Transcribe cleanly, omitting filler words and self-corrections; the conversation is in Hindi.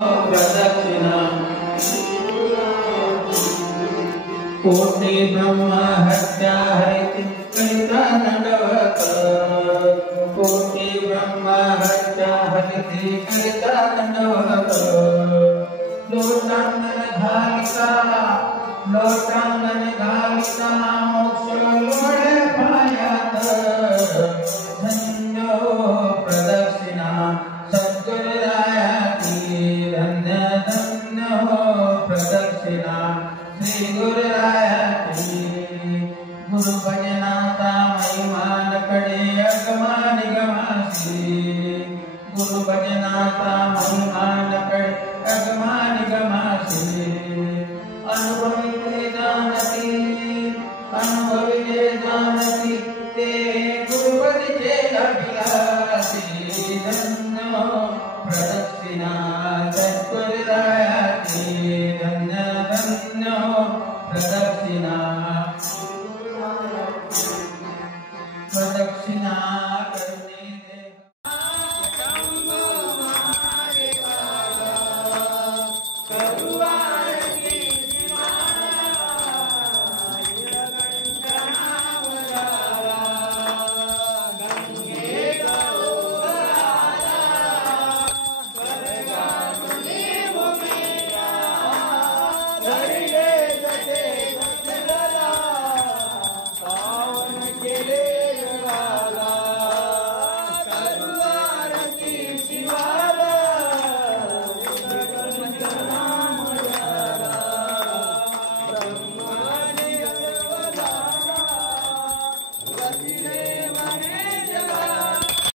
प्रदक्षिणा कोटि ब्रह्म हत्या हरिति कलिता दंडवत कोटि ब्रह्म हत्या हरिति कलिता दंडवत लोटांगन घालिका मोक्ष लोड़े पायात धन्यो प्रदक्षिणा सद्गुरुराया की धन्य धन्य हो प्रदक्षिणा श्री गुरुराया